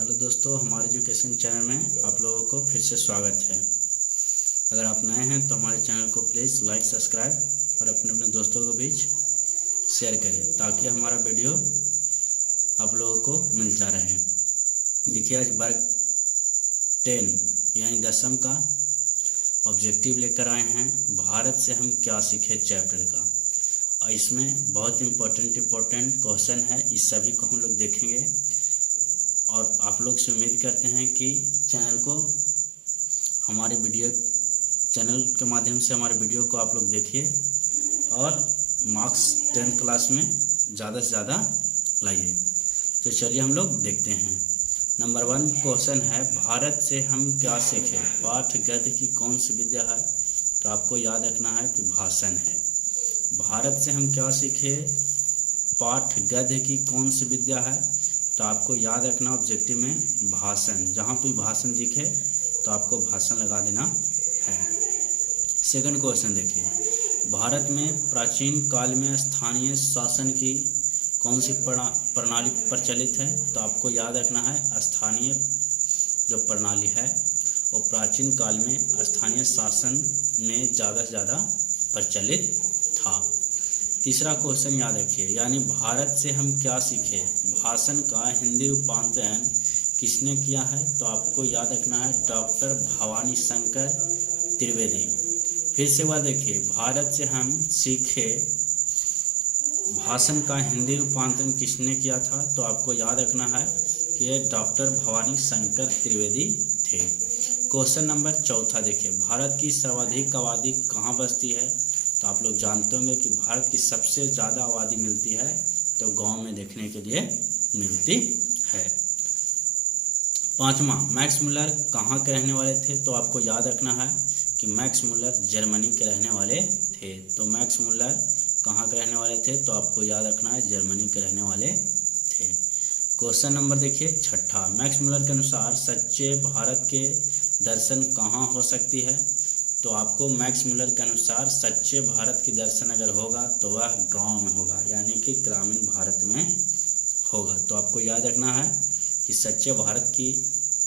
Hello दोस्तों, हमारे education channel में आप लोगों को फिर से स्वागत है। अगर आप नए हैं तो हमारे चैनल को प्लीज़ लाइक सब्सक्राइब और अपने अपने दोस्तों को बीच शेयर करें ताकि हमारा वीडियो आप लोगों को मिलता रहे। देखिए, आज वर्ग 10 यानी 10वीं का ऑब्जेक्टिव लेकर आए हैं। भारत से हम क्या सीखे चैप्टर का, और इसमें बहुत इम्पोर्टेंट क्वेश्चन है। इस सभी को हम लोग देखेंगे और आप लोग से उम्मीद करते हैं कि चैनल के माध्यम से हमारे वीडियो को आप लोग देखिए और मार्क्स 10th क्लास में ज़्यादा से ज़्यादा लाइए। तो चलिए हम लोग देखते हैं। नंबर 1 क्वेश्चन है, भारत से हम क्या सीखे। पाठ गद्य की कौन सी विद्या है? तो आपको याद रखना है कि भाषण है। भारत से हम क्या सीखे, पाठ गद्य की कौन सी विद्या है? तो आपको याद रखना ऑब्जेक्टिव में भाषण, जहाँ भी भाषण दिखे तो आपको भाषण लगा देना है। सेकंड क्वेश्चन देखिए, भारत में प्राचीन काल में स्थानीय शासन की कौन सी प्रणाली प्रचलित है? तो आपको याद रखना है स्थानीय जो प्रणाली है वो प्राचीन काल में स्थानीय शासन में ज़्यादा से ज़्यादा प्रचलित था। तीसरा क्वेश्चन याद रखिए, यानी भारत से हम क्या सीखे। भाषण का हिंदी रूपांतरण किसने किया है? तो आपको याद रखना है डॉक्टर भवानी शंकर त्रिवेदी। फिर से बात देखिए, भारत से हम सीखे भाषण का हिंदी रूपांतरण किसने किया था? तो आपको याद रखना है कि डॉक्टर भवानी शंकर त्रिवेदी थे। क्वेश्चन नंबर 4 देखिए, भारत की सर्वाधिक आबादी कहाँ बसती है? तो आप लोग जानते होंगे कि भारत की सबसे ज़्यादा आबादी मिलती है तो गांव में देखने के लिए मिलती है। 5वां, मैक्स मुलर कहाँ के रहने वाले थे? तो आपको याद रखना है कि मैक्स मुलर जर्मनी के रहने वाले थे। तो मैक्स मुलर कहाँ के रहने वाले थे? तो आपको याद रखना है जर्मनी के रहने वाले थे। क्वेश्चन नंबर देखिए 6, मैक्स मुलर के अनुसार सच्चे भारत के दर्शन कहाँ हो सकती है? तो आपको मैक्स मुलर के अनुसार सच्चे भारत की दर्शन अगर होगा तो वह गांव में होगा, यानी कि ग्रामीण भारत में होगा। तो आपको याद रखना है कि सच्चे भारत की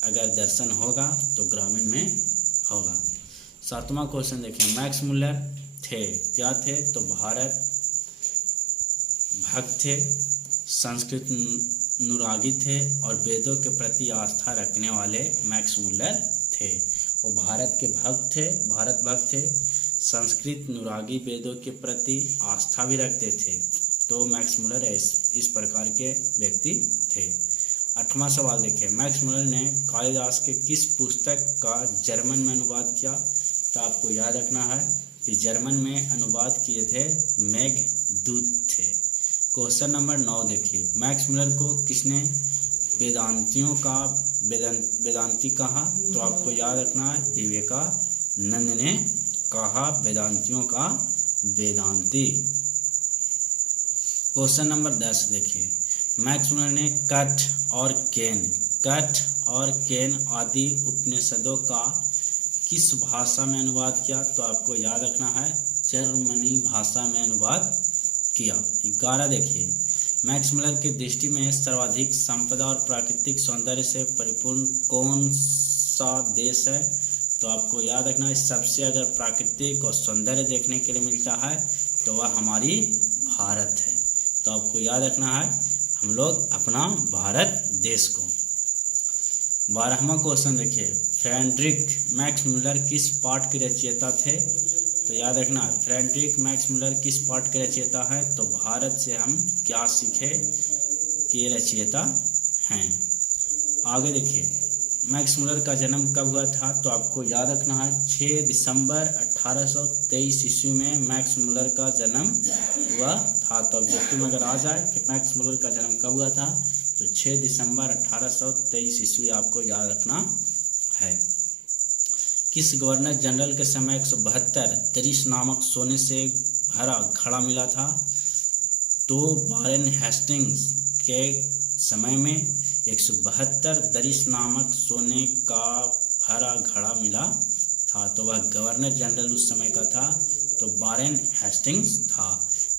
अगर दर्शन होगा तो ग्रामीण में होगा। 7वां क्वेश्चन देखिए, मैक्स मुलर थे क्या थे? तो भारत भक्त थे, संस्कृत अनुरागी थे और वेदों के प्रति आस्था रखने वाले मैक्स मुलर थे। वो भारत के भक्त थे, भारत भक्त थे, संस्कृत अनुरागी, वेदों के प्रति आस्था भी रखते थे। तो मैक्स मुलर इस प्रकार के व्यक्ति थे। 8वां सवाल देखें, मैक्स मुलर ने कालिदास के किस पुस्तक का जर्मन में अनुवाद किया? तो आपको याद रखना है कि जर्मन में अनुवाद किए थे मेघदूत थे। क्वेश्चन नंबर 9 देखिए, मैक्स मुलर को किसने वेदांतियों का वेदांती कहा? तो आपको याद रखना है विवेकानंद ने कहा वेदांतियों का वेदांती। क्वेश्चन नंबर 10 देखिए, मैक्स मुलर ने कठ और केन आदि उपनिषदों का किस भाषा में अनुवाद किया? तो आपको याद रखना है जर्मनी भाषा में अनुवाद किया। 11 देखिए, मैक्स मुलर की दृष्टि में सर्वाधिक संपदा और प्राकृतिक सौंदर्य से परिपूर्ण कौन सा देश है? तो आपको याद रखना है सबसे अगर प्राकृतिक और सौंदर्य देखने के लिए मिलता है तो वह हमारी भारत है। तो आपको याद रखना है हम लोग अपना भारत देश को। 12वां क्वेश्चन देखिए, फ्रेडरिक मैक्स मुलर किस पाठ के रचयिता थे? तो याद रखना फ्रेडरिक मैक्स मुलर किस पाठ के रचयिता है? तो भारत से हम क्या सीखे के रचयिता हैं। आगे देखिए, मैक्स मुलर का जन्म कब हुआ था? तो आपको याद रखना है 6 दिसंबर 1823 ईस्वी में मैक्स मुलर का जन्म हुआ था। तो ऑब्जेक्टिव में अगर आ जाए कि मैक्स मुलर का जन्म कब हुआ था तो 6 दिसंबर 1823 ईस्वी आपको याद रखना है। किस गवर्नर जनरल के समय 172 दरिश नामक सोने से भरा घड़ा मिला था? तो वारेन हेस्टिंग्स के समय में 172 दरिश नामक सोने का भरा घड़ा मिला था। तो वह गवर्नर जनरल उस समय का था, तो वारेन हेस्टिंग्स था।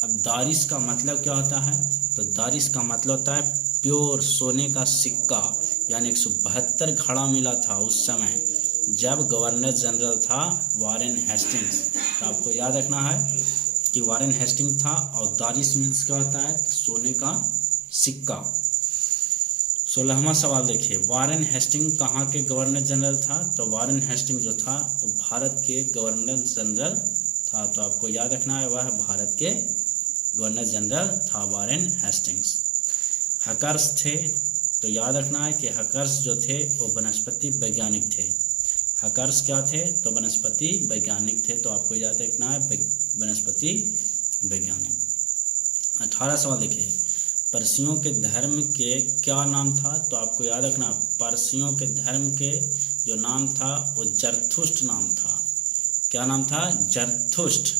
अब दारिश का मतलब क्या होता है? तो दारिश का मतलब होता है प्योर सोने का सिक्का यानी 172 घड़ा मिला था उस समय जब गवर्नर जनरल था वारेन हेस्टिंग्स। तो आपको याद रखना है कि वारेन हेस्टिंग्स था और दारिस मीन्स क्या होता है, सोने का सिक्का। 16वां सवाल देखिए, वारेन हेस्टिंग कहाँ के गवर्नर जनरल था? तो वारेन हेस्टिंग जो था वो भारत के गवर्नर जनरल था। तो आपको याद रखना है वह भारत के गवर्नर जनरल था वारेन हेस्टिंग्स। हकर्स थे, तो याद रखना है कि हकर्स जो थे वो वनस्पति वैज्ञानिक थे। हकर्स क्या थे? तो वनस्पति वैज्ञानिक थे। तो आपको याद रखना है वनस्पति वैज्ञानिक। 18 सवाल देखिए, पारसियों के धर्म के क्या नाम था? तो आपको याद रखना पारसियों के धर्म के जो नाम था वो जरथुष्ट नाम था। क्या नाम था? जरथुष्ट।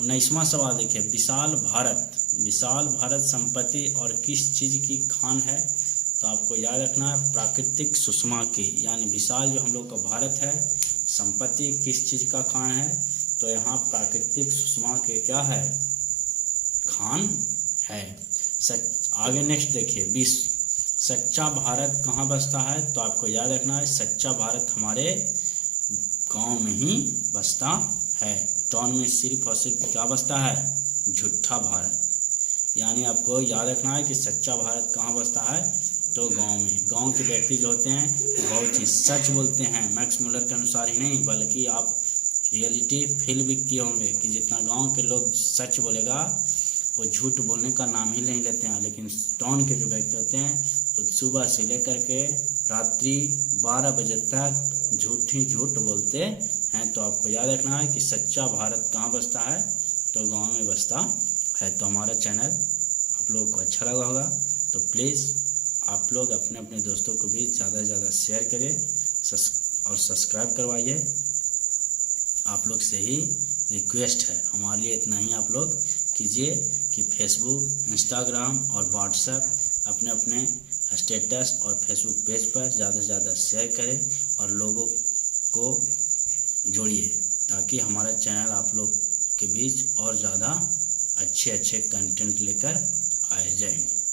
19वां सवाल देखिए, विशाल भारत संपत्ति और किस चीज़ की खान है? तो आपको याद रखना है प्राकृतिक सुषमा की, यानी विशाल जो हम लोग का भारत है संपत्ति किस चीज़ का खान है? तो यहाँ प्राकृतिक सुषमा के क्या है? खान है। आगे नेक्स्ट देखिए 20, सच्चा भारत कहाँ बसता है? तो आपको याद रखना है सच्चा भारत हमारे गांव में ही बसता है। टाउन में सिर्फ और सिर्फ क्या बसता है? झूठा भारत। यानी आपको याद रखना है कि सच्चा भारत कहाँ बसता है? तो गांव में। गांव के व्यक्ति जो होते हैं बहुत ही सच बोलते हैं, मैक्स मुलर के अनुसार ही नहीं बल्कि आप रियलिटी फील भी किए होंगे कि जितना गांव के लोग सच बोलेगा वो झूठ बोलने का नाम ही नहीं लेते हैं। लेकिन टाउन के जो व्यक्ति होते हैं वो सुबह से लेकर के रात्रि 12 बजे तक झूठ ही झूठ बोलते हैं। तो आपको याद रखना है कि सच्चा भारत कहाँ बसता है? तो गांव में बसता है। तो हमारा चैनल आप लोगों को अच्छा लगा होगा तो प्लीज़ आप लोग अपने अपने दोस्तों को भी ज़्यादा से ज़्यादा शेयर करें और सब्सक्राइब करवाइए। आप लोग से ही रिक्वेस्ट है, हमारे लिए इतना ही आप लोग कीजिए कि फेसबुक, इंस्टाग्राम और व्हाट्सएप अपने अपने स्टेटस और फेसबुक पेज पर ज़्यादा से ज़्यादा शेयर करें और लोगों को जोड़िए ताकि हमारा चैनल आप लोग के बीच और ज़्यादा अच्छे कंटेंट लेकर आए। जय हिंद।